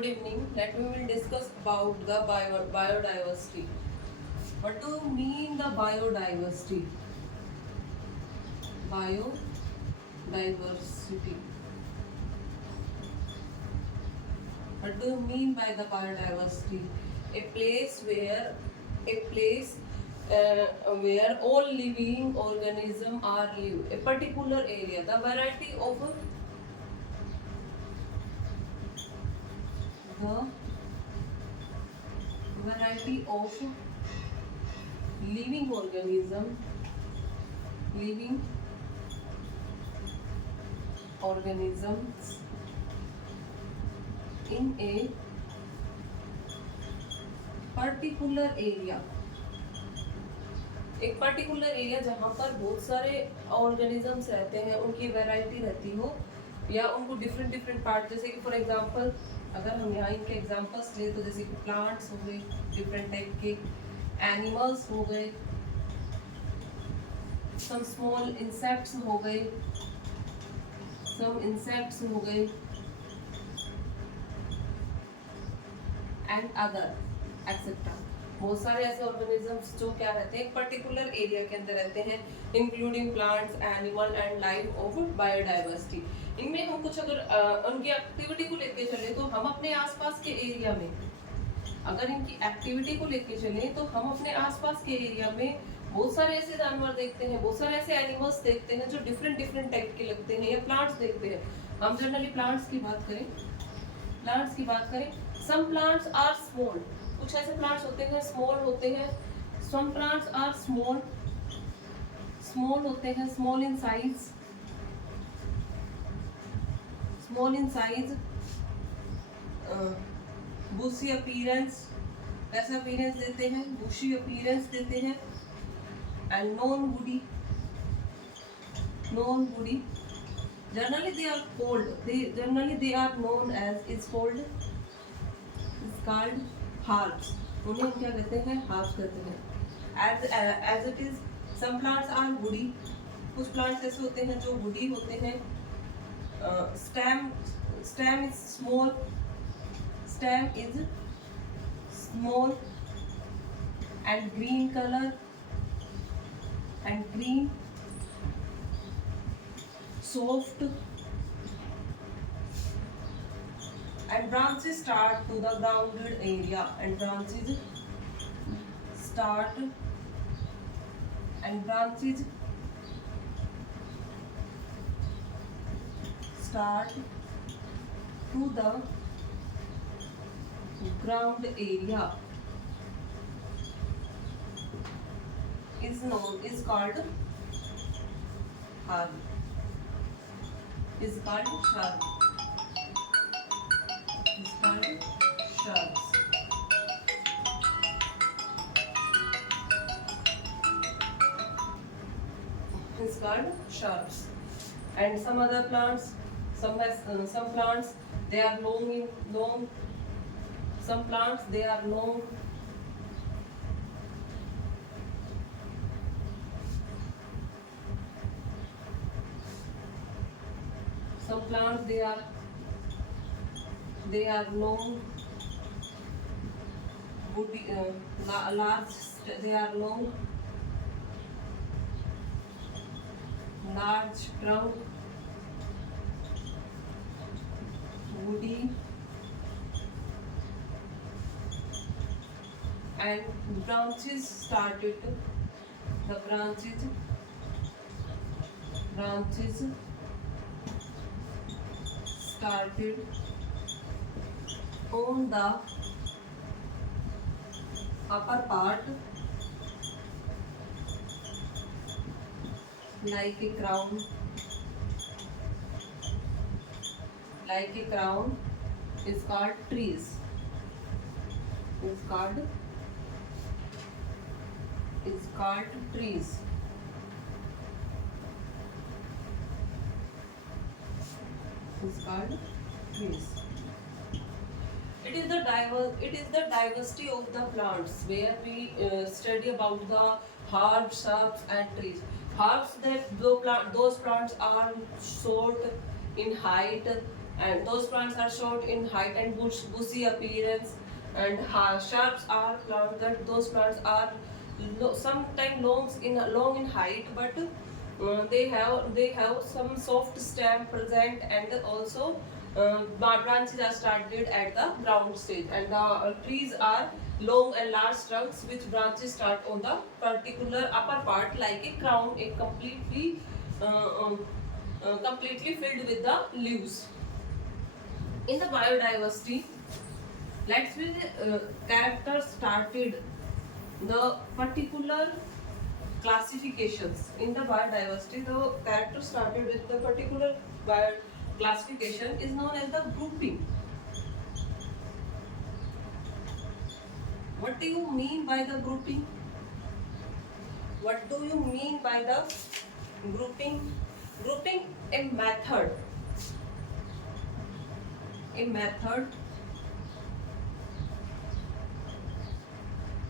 Good evening. Let me will discuss about the biodiversity. What do you mean the biodiversity? Biodiversity. What do you mean by the biodiversity? A place where all living organisms are live. A particular area. The variety of living organisms in a particular area. एक particular area जहाँ पर बहुत सारे organisms रहते हैं, उनकी variety रहती हो या उनको डिफरेंट डिफरेंट पार्ट, जैसे कि फॉर एग्जांपल अगर हम यहाँ इनके एग्जांपल्स ले तो जैसे कि प्लांट्स हो गए, डिफरेंट टाइप के एनिमल्स हो गए, सम स्मॉल इंसेक्ट्स हो गए, एंड अदर एक्सेट्रा। बहुत सारे ऐसे ऑर्गेनिजम्स जो क्या रहते हैं, एक पर्टिकुलर एरिया के अंदर रहते हैं, including plants, animal and life of biodiversity. इनमें हम कुछ अगर उनकी एक्टिविटी को लेके चले तो हम अपने आसपास के एरिया में, अगर इनकी एक्टिविटी को लेके चले तो हम अपने आसपास के एरिया में बहुत सारे ऐसे जानवर देखते हैं, बहुत सारे ऐसे एनिमल्स देखते हैं जो डिफरेंट डिफरेंट टाइप के लगते हैं, या प्लांट्स देखते हैं। हम जनरली प्लांट्स की बात करें, सम प्लांट्स आर स्मॉल, कुछ ऐसे प्लांट्स होते हैं स्मॉल होते हैं, सम प्लांट्स आर स्मॉल होते हैं, small in size, bushy appearance, कैसा अपीयरेंस देते हैं, बुशी अपीयरेंस देते हैं, and non woody. Generally they are known as is called herbs. उन्हें हम क्या कहते हैं, herbs कहते हैं। As it is, some plants are woody. कुछ प्लांट्स ऐसे होते हैं जो woody होते हैं। Stem is small and green color and green, soft, and branches start to the grounded area, and branches start to the ground area is called shrub. Is called shrubs. Is called shrubs. And some other plants, some plants they are long. Some plants they are long. Some plants they are long, woody, large. They are long, large trunk, woody, and branches started. The branches started on the upper part like a crown, is called trees. Is called trees. Is called trees. It is the diversity of the plants where we study about the herbs, shrubs, and trees. Herbs, that those plants are short in height and those plants are short in height and bushy appearance. And shrubs are plants that those plants are sometimes long in height, but they have some soft stem present, and also branches are started at the ground stage, and the trees are long and large trunks which branches start on the particular upper part like a crown, a completely filled with the leaves. In the biodiversity, let's be the character started the particular classifications. In the biodiversity, the character started with the particular bio classification is known as the grouping. What do you mean by the grouping? What do you mean by the grouping? Grouping, a method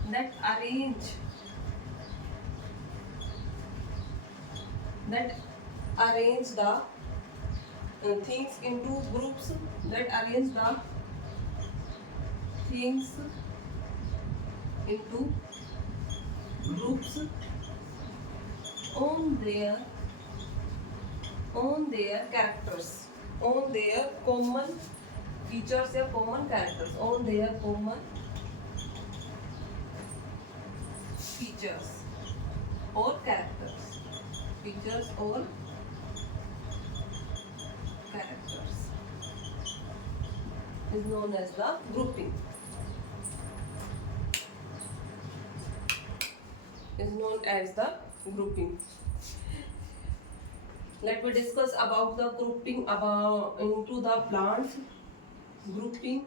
that arrange the things into groups, that arrange the things into groups on their characters, on their common features या common characters, on their common features or characters, features or characters is known as the grouping. Is known as the grouping. Let me discuss about the grouping about into the plants. Grouping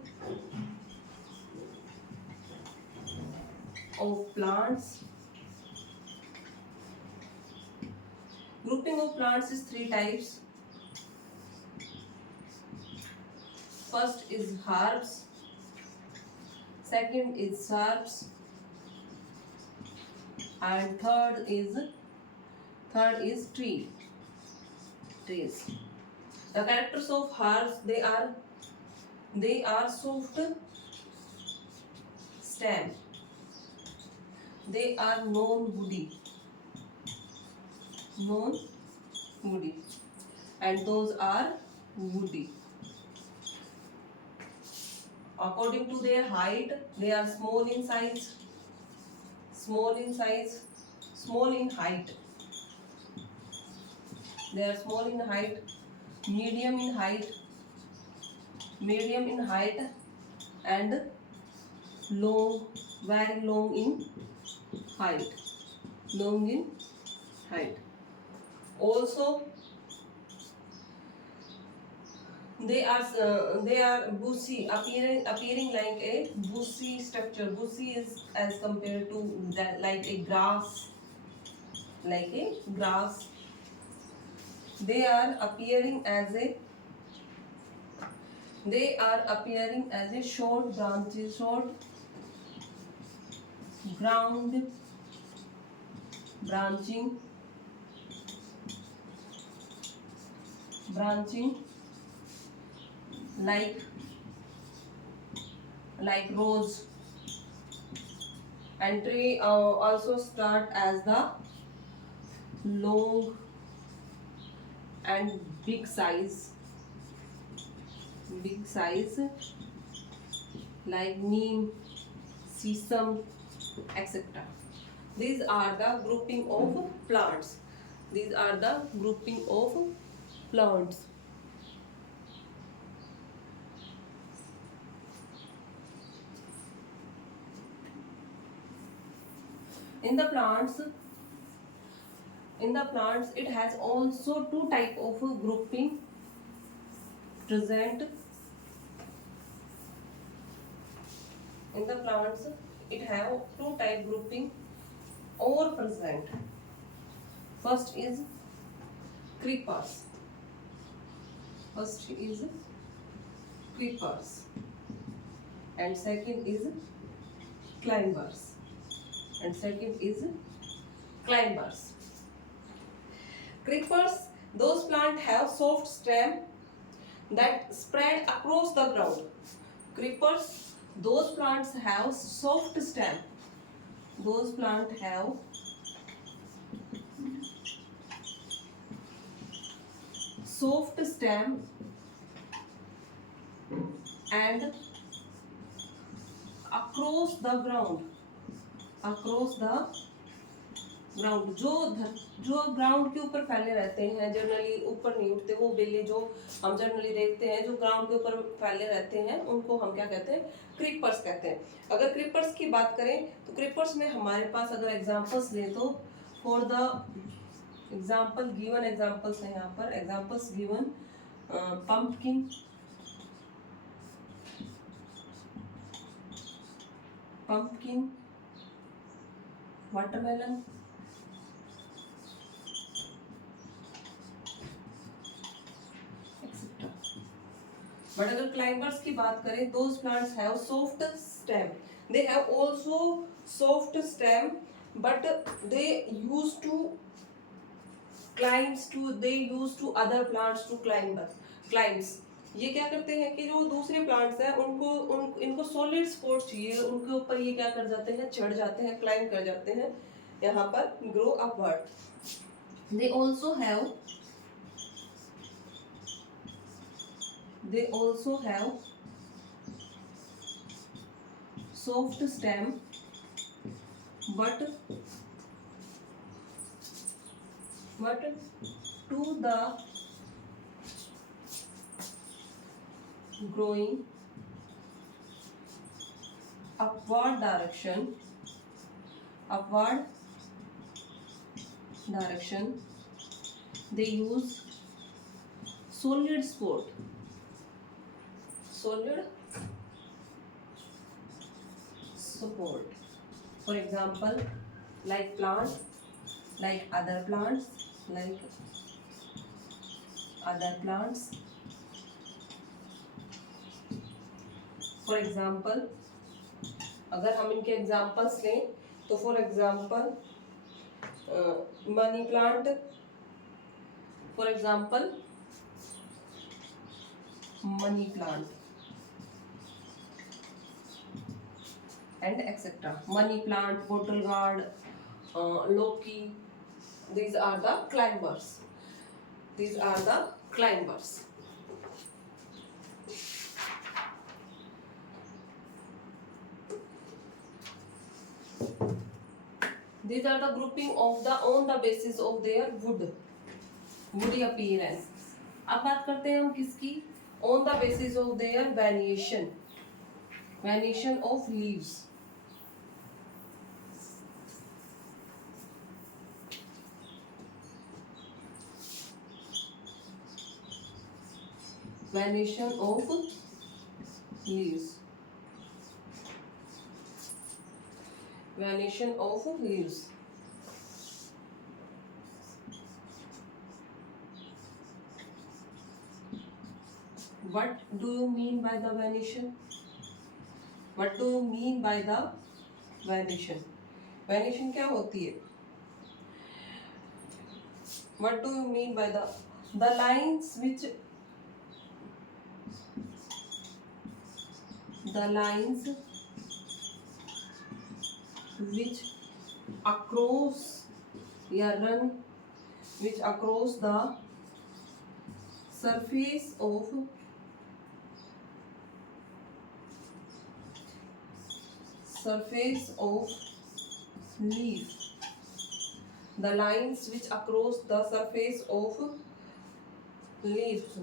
of plants. Grouping of plants is three types. First is herbs. Second is shrubs. And third is trees. The characters of herbs, they are soft stem. They are non-woody, and those are woody. According to their height, they are small in height, they are small in height, medium in height, and long, very long in height. Also, they are bushy, appearing like a bushy structure. Bushy is as compared to that, like a grass. They are appearing as a short branches, short ground branching like rose, and tree also start as the long and big size like neem, sesame, etc. These are the grouping of plants. In the plants, it has also two type of grouping present. In the plants, it have two type grouping or present. First is creepers. And second is climbers. Creepers, those plants have soft stem. that spread across the ground. Creepers, those plants have soft stem. Those plants have soft stem and across the ground. Across the ground जो ground के ऊपर फैले रहते हैं, generally ऊपर नहीं उठते, वो बेले जो हम जनरली देखते हैं जो ग्राउंड के ऊपर फैले रहते हैं उनको हम क्या कहते हैं, क्रीपर्स कहते हैं. अगर क्रीपर्स की बात करें तो क्रीपर्स में हमारे पास अगर एग्जांपल्स लें तो for the example given, examples हैं यहाँ पर, examples given pumpkin, pumpkin, watermelon, but अगर क्लाइंबर्स की बात करें, those plants have soft stem, they have also soft stem but they use to climbs to, they use to other plants to climbs. ये क्या करते हैं कि जो दूसरे प्लांट्स हैं इनको सॉलिड सपोर्ट चाहिए, उनके ऊपर ये क्या कर जाते हैं, चढ़ जाते हैं, क्लाइम कर जाते हैं, यहाँ पर grow upward. They also have soft stem but to the growing upward direction they use solid support. For example, like plant, like other plants, for example, अगर हम इनके एग्जाम्पल्स लें तो for example money plant, for example money plant and etc. Money plant, bottle gourd, loki, these are the climbers. These are the climbers. These are the grouping of the on the basis of their woody appearance. अब बात करते हैं हम किसकी, on the basis of their variation of leaves. Variation of leaves. Variation of leaves. What do you mean by the variation? What do you mean by the variation? Variation क्या होती है? What do you mean by the lines which across या run which across the surface of leaf. The lines which across the surface of leaves